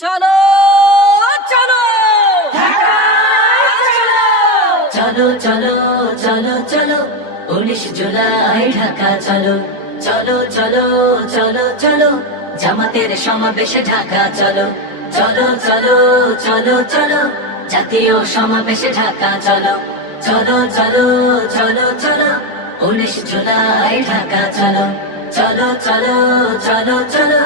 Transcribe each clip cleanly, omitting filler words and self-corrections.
চলো চলো ঢাকা চলো, চলো চলো চলো 19 জুলাই ঢাকা চলো, চলো চলো চলো চলো জামাতের সমাবেশে ঢাকা চলো, চলো চলো চলো চলো জাতীয় সমাবেশে ঢাকা চলো, চলো চলো চলো চলো 19 জুলাই ঢাকা চলো, চলো চলো চলো চলো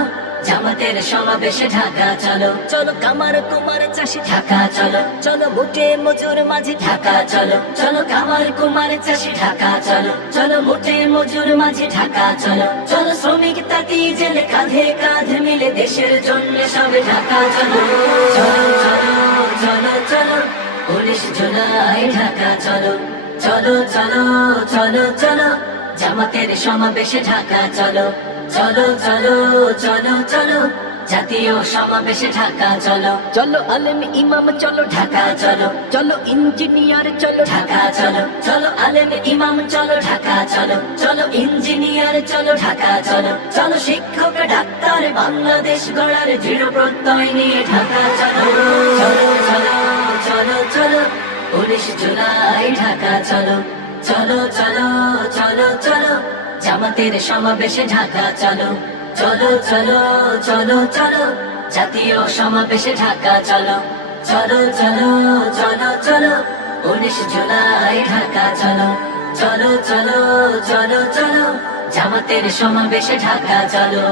জামাতের সমাবেশে ঢাকা চলো, চলো কামার কুমার চাষি ঢাকা চলো, চলো মুঠে মজুর মাঝি ঢাকা চলো, চলো কামার কুমার চাষি ঢাকা চলো, চলো মুঠে মজুর মাঝি ঢাকা চলো, চলো শ্রমিক তাঁতি জেলে কাঁধে কাঁধ মিলে দেশের জন্য সবে ঢাকা চলো, চলো চলো চলো চলো 19 জুলাই ঢাকা চলো, চলো চলো চলো চলো জামাতের সমাবেশে ঢাকা চলো, চলো চলো চলো চলো জাতীয় সমাবেশে ঢাকা চলো, চলো আলেম ইমাম চলো ঢাকা চলো, চলো ইঞ্জিনিয়ার চলো ঢাকা চলো, চলো আলেম ইমাম চলো ঢাকা চলো, চলো ইঞ্জিনিয়ার চলো ঢাকা চলো, চলো শিক্ষক ডাক্তার বাংলাদেশ গড়ার দৃঢ় প্রত্যয় নিয়ে ঢাকা চলো, চলো চলো চলো চলো 19 জুলাই ঢাকা চলো, চলো চলো চলো চলো জামাতের সমাবেশে ঢাকা চলো, চলো চলো চলো চলো জাতীয় সমাবেশে ঢাকা চলো, চলো চলো চলো চলো 19 জুলাই ঢাকা চলো, চলো চলো চলো চলো জামাতের সমাবেশে ঢাকা চলো।